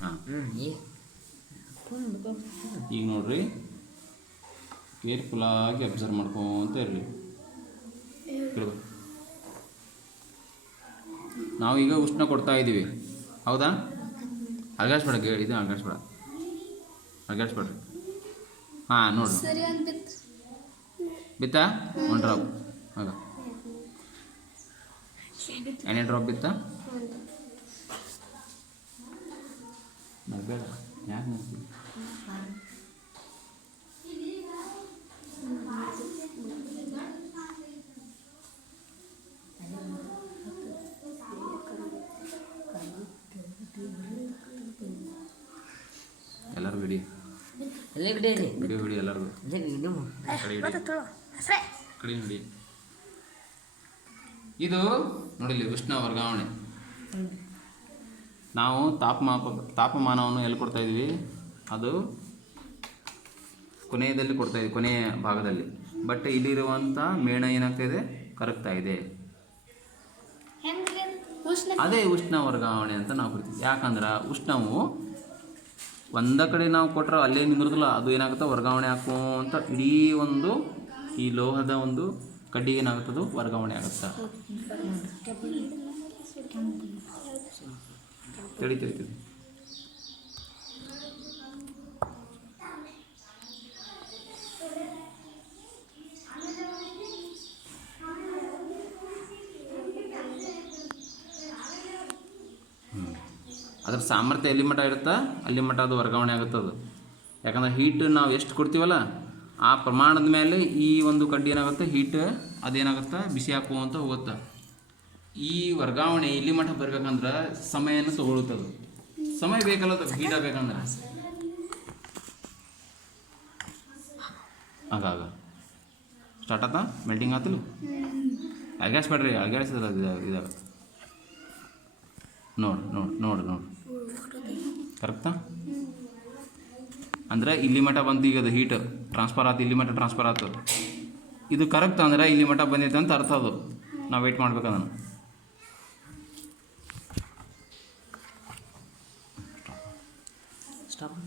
ಹಾಂ ಈಗ ನೋಡ್ರಿ, ಕೇರ್ಫುಲ್ಲಾಗಿ ಅಬ್ಸರ್ವ್ ಮಾಡ್ಕೊತ ಇರ್ರಿ. ನಾವೀಗ ಉಷ್ಣ ಕೊಡ್ತಾ ಇದ್ದೀವಿ, ಹೌದಾ? ಅಲ್ಗಾಡ್ಸ್ಬೇಡ, ಇದು ಅಲ್ಗಾಡ್ಸ್ಬೇಡ್ರಿ. ಹಾಂ ನೋಡ್ರಿ, ಬಿತ್ತಾ? ಒಂದು ಡ್ರಾಪ್ ಆಗ ಎಣ್ಣೆ ಡ್ರಾಪ್ ಬಿತ್ತಾ? ಬೇಡ, ಯಾಕೆ ಮಾಡ್ತೀವಿ? ಎಲ್ಲರೂ ಬಿಡಿ, ವಿಡಿಯೋ ಬಿಡಿ, ಎಲ್ಲರಿಗೂ ಕಡೆ ನೋಡಿ. ಇದು ನೋಡಿಲಿ ಉಷ್ಣ ವರ್ಗಾವಣೆ. ನಾವು ತಾಪಮಾನವನ್ನು ಎಲ್ಲಿ ಕೊಡ್ತಾ ಇದ್ವಿ? ಅದು ಕೊನೆಯದಲ್ಲಿ ಕೊಡ್ತಾ ಇದ್ವಿ, ಕೊನೆಯ ಭಾಗದಲ್ಲಿ. ಬಟ್ ಇಲ್ಲಿರುವಂಥ ಮೇಣ ಏನಾಗ್ತಾಯಿದೆ? ಕರಗ್ತಾ ಇದೆ. ಅದೇ ಉಷ್ಣ ವರ್ಗಾವಣೆ ಅಂತ ನಾವು ಕರಿತೀವಿ. ಯಾಕಂದ್ರೆ ಉಷ್ಣವು ಒಂದ ಕಡೆ ನಾವು ಕೊಟ್ಟರೆ ಅಲ್ಲೇ ನಿಂದಿರೋದಿಲ್ಲ, ಅದು ಏನಾಗುತ್ತೆ? ವರ್ಗಾವಣೆ ಹಾಕುವಂಥ ಇಡೀ ಒಂದು ಈ ಲೋಹದ ಒಂದು ಕಡ್ಡಿಗೆ ಏನಾಗುತ್ತದು? ವರ್ಗಾವಣೆ ಆಗುತ್ತೆ. ತಿಳಿತೈತಿ. ಅದ್ರ ಸಾಮರ್ಥ್ಯ ಎಲ್ಲಿ ಮಟ್ಟ ಇರುತ್ತಾ ಅಲ್ಲಿ ಮಟ್ಟ ಅದು ವರ್ಗಾವಣೆ ಆಗುತ್ತದು. ಯಾಕಂದರೆ ಹೀಟ್ ನಾವು ಎಷ್ಟು ಕೊಡ್ತೀವಲ್ಲ ಆ ಪ್ರಮಾಣದ ಮೇಲೆ ಈ ಒಂದು ಕಡ್ಡಿ ಏನಾಗುತ್ತೆ? ಹೀಟ್ ಅದೇನಾಗುತ್ತೆ? ಬಿಸಿ ಹಾಕುವಂತ ಹೋಗುತ್ತೆ. ಈ ವರ್ಗಾವಣೆ ಇಲ್ಲಿ ಮಟ್ಟ ಬರಬೇಕಂದ್ರೆ ಸಮಯನ ತಗೊಳ್ಳುತ್ತದು. ಸಮಯ ಬೇಕಲ್ಲ ಹೀಟ್ ಆಗಬೇಕಂದ್ರೆ. ಆಗ ಸ್ಟಾರ್ಟ್ ಆತ, ಮೆಲ್ಟಿಂಗ್ ಆತಲ್ಲ. ಅಲ್ಗಾಡ್ಸ್ಬೇಡ್ರಿ, ಅಲ್ಗಾಡ್ಸಿದ್ರೆ ಇದಾಗ ನೋಡು ಕರೆಕ್ಟಾ? ಅಂದರೆ ಇಲ್ಲಿ ಮಟ್ಟ ಬಂತು, ಈಗ ಅದು ಹೀಟ್ ಟ್ರಾನ್ಸ್ಫರ್ ಆಯ್ತು, ಇಲ್ಲಿ ಮಟ್ಟ ಟ್ರಾನ್ಸ್ಫರ್ ಆಯ್ತು. ಇದು ಕರೆಕ್ಟ್ ಅಂದರೆ ಇಲ್ಲಿ ಮಟ್ಟ ಬಂದೈತೆ ಅಂತ ಅರ್ಥ. ಅದು ನಾವು ವೆಯ್ಟ್ ಮಾಡ್ಬೇಕು ಅದನ್ನು. ಸ್ಟಾಪ್.